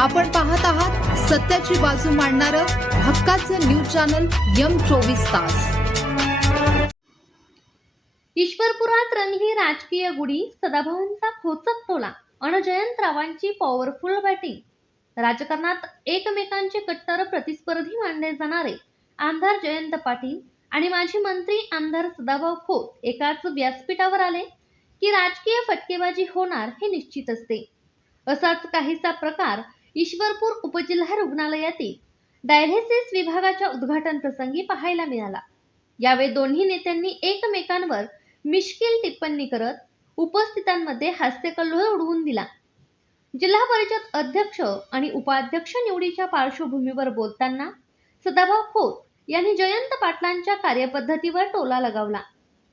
आपण पाहत आहात सत्याची बाजू मांडणारं हक्काचं न्यूज चॅनल M24 तास। ईश्वरपुरात रंगली राजकीय गुढी, सदाभाऊंचा खोचक टोला आणि जयंतरावांची पॉवरफुल बॅटिंग। राजकारणात एकमेकांचे कट्टर प्रतिस्पर्धी मानले जाणारे आमदार जयंत पाटील आणि माजी मंत्री आमदार सदाभाऊ खोत एकाच व्यासपीठावर आले की राजकीय फटकेबाजी होणार हे निश्चित असते। असाच काहीसा प्रकार ईश्वरपूर उपजिल्हा रुग्णालयातील डायलिसिस विभागाच्या उद्घाटन प्रसंगी पाहायला मिळाला। यावेळी दोन्ही नेत्यांनी एकमेकांवर मिश्किल टिप्पणी करत उपस्थितांमध्ये हास्यकल्लोळ उडवून दिला। जिल्हा परिषद अध्यक्ष आणि उपाध्यक्ष निवडीच्या पार्श्वभूमीवर बोलताना सदाभाऊ खोत यांनी जयंत पाटलांच्या कार्यपद्धतीवर टोला लगावला।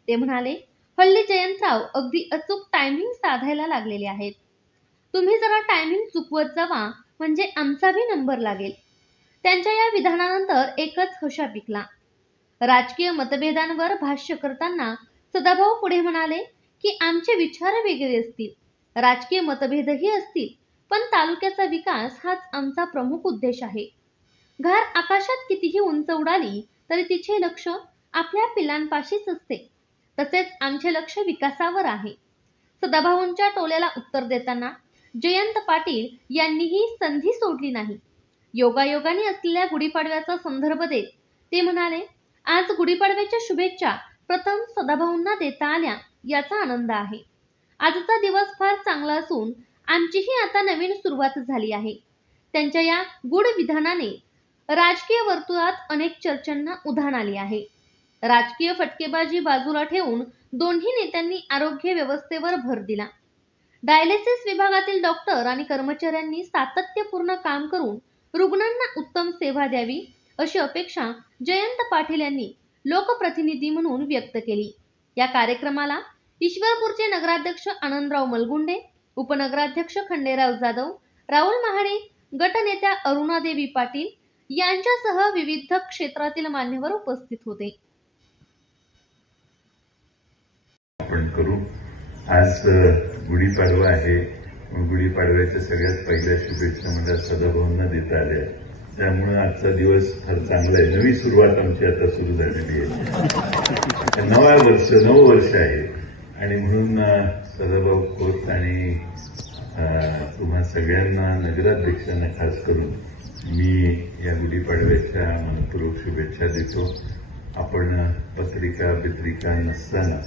ते म्हणाले, हल्ली जयंतराव अगदी अचूक टायमिंग साधायला लागलेले आहेत। तुम्ही जरा टायमिंग चुकवत जावा म्हणजे आमचा भी नंबर लागेल। त्यांच्या या विधानानंतर एकच हशा पिकला। राजकीय मतभेदांवर भाष्य करताना सदाभाऊ पुढे म्हणाले की आमचे विचार वेगळे असतील, राजकीय मतभेदही असतील, पण तालुक्याचा विकास हाच आमचा प्रमुख उद्देश आहे। घार आकाशात कितीही उंच उडाली तरी तिचे लक्ष आपल्या पिलांपाशीच असते, तसेच आमचे लक्ष विकासावर आहे। सदाभाऊंच्या टोल्याला उत्तर देताना जयंत पाटील यांनीही संधी सोडली नाही। योगायोगाने असलेल्या गुढीपाडव्याचा संदर्भ देत ते म्हणाले, आज गुढीपाडव्याच्या शुभेच्छा प्रथम सदाभाऊंना देता आल्या याचा आनंद आहे। आजचा दिवस फार चांगला असून आमचीही आता नवीन सुरुवात झाली आहे। त्यांच्या या गुढ विधानाने राजकीय वर्तुळात अनेक चर्चांना उधाण आले आहे। राजकीय फटकेबाजी बाजूला ठेवून दोन्ही नेत्यांनी आरोग्य व्यवस्थेवर भर दिला। डायलिसिस विभागातील डॉक्टर आणि कर्मचाऱ्यांनी सातत्यपूर्ण काम करून रुग्णांना उत्तम सेवा द्यावी अशी अपेक्षा जयंत पाटील यांनी लोकप्रतिनिधी म्हणून व्यक्त केली। या कार्यक्रमाला ईश्वरपूरचे नगराध्यक्ष आनंदराव मलगुंडे, उपनगराध्यक्ष खंडेराव जाधव, राहुल महाडे, गटनेत्या अरुणादेवी पाटील यांच्यासह विविध क्षेत्रातील मान्यवर उपस्थित होते। आपण करू। आज गुढीपाडवा आहे। गुढीपाडव्याच्या सगळ्यात पहिल्या शुभेच्छा मला सदाभाऊंना देता आल्या, त्यामुळे आजचा दिवस फार चांगला आहे। नवी सुरुवात आमची आता सुरू झालेली आहे। नवं वर्ष आहे आणि म्हणून सदाभाऊ खोत आणि तुम्हा सगळ्यांना नगराध्यक्षांना खास करून मी या गुढीपाडव्याच्या मनपूर्वक शुभेच्छा देतो। आपण पत्रिका नसताना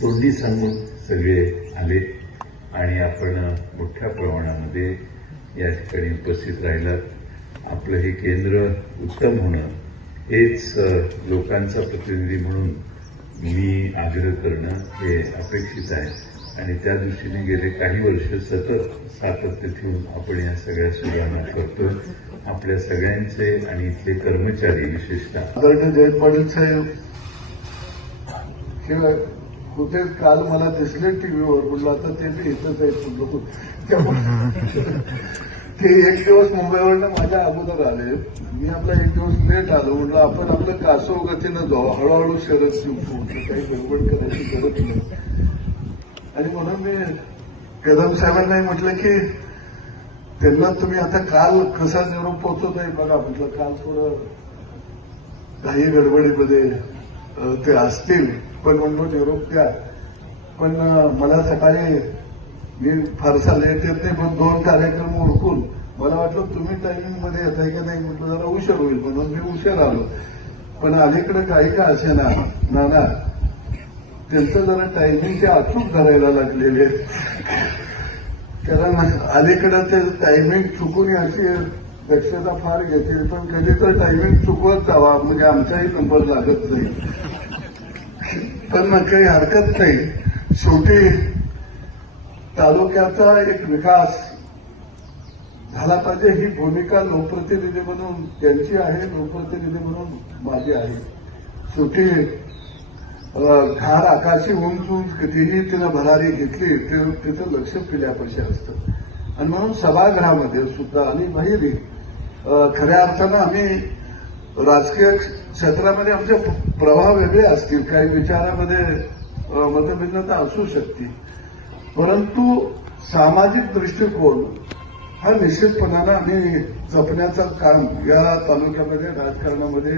तोंडी सांगून सगळे आले आणि आपण मोठ्या प्रमाणामध्ये या ठिकाणी उपस्थित राहिलात। आपलं हे केंद्र उत्तम होणं हेच लोकांचा प्रतिनिधी म्हणून मी आग्रह करणं हे अपेक्षित आहे आणि त्या दृष्टीने गेले काही वर्ष सतत सातत्य ठेवून आपण या सगळ्या सुधारणा करतो। आपल्या सगळ्यांचे आणि इथले कर्मचारी विशेषतः आदरणीय जयंत पाटील साहेब कुठे काल मला दिसले टीव्हीवर, म्हटलं आता ते बी इथंच आहेत। ते एक दिवस मुंबईवरनं माझ्या अगोदर आले, मी आपला एक दिवस लेट आलो। म्हटलं आपण आपलं कासव गतीनं जाऊ, हळूहळू शरद जिंकू, काही गडबड करायची गरज नाही। आणि म्हणून मी कदम साहेबांनाही म्हटलं की त्यांना तुम्ही आता काल कसा निरोप पोहोचवत आहे बघा। म्हटलं काल थोडं काही गडबडीमध्ये ते असतील, पण म्हणतो निरोप द्या। पण मला सकाळी मी फारसा लेट येत नाही, पण 2 कार्यक्रम उरकून मला वाटलं तुम्ही टायमिंग मध्ये येताय की नाही, म्हटलं जरा उशीर होईल म्हणून मी उशीर आलो। पण अलीकडे काही का असे ना त्यांचं जरा टायमिंगचे अचूक धरायला लागलेले, कारण अलीकडे ते टायमिंग चुकून अशी दक्षता फार घेतील, पण कधी तर टायमिंग चुकवत जावा म्हणजे आमचाही नंबर लागत नाही। पण मग काही हरकत नाही, शेवटी तालुक्याचा एक विकास झाला पाहिजे ही भूमिका लोकप्रतिनिधी म्हणून त्यांची आहे, लोकप्रतिनिधी म्हणून माझी आहे। शेवटी घार आकाशी उंच कधीही तिनं भरारी घेतली तिथं लक्ष पिल्यापाशी असतं आणि म्हणून सभागृहामध्ये सुद्धा आणि बाहेरही खऱ्या अर्थानं आम्ही राजकीय क्षेत्रामध्ये आमचे प्रभाव वेगळे असतील, काही विचारामध्ये मतभिन्नता असू शकते, परंतु सामाजिक दृष्टिकोन हा निश्चितपणानं आम्ही जपण्याचं काम या तालुक्यामध्ये राजकारणामध्ये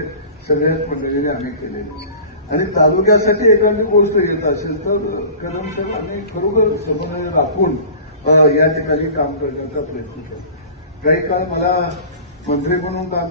सगळ्याच मंडळीने आम्ही केलेलं आणि तालुक्यासाठी एखादी गोष्ट येत असेल तर कारण तर आम्ही खरोखर समन्वय राखून या ठिकाणी काम करण्याचा प्रयत्न केला. काही काळ मला मंत्री म्हणून काम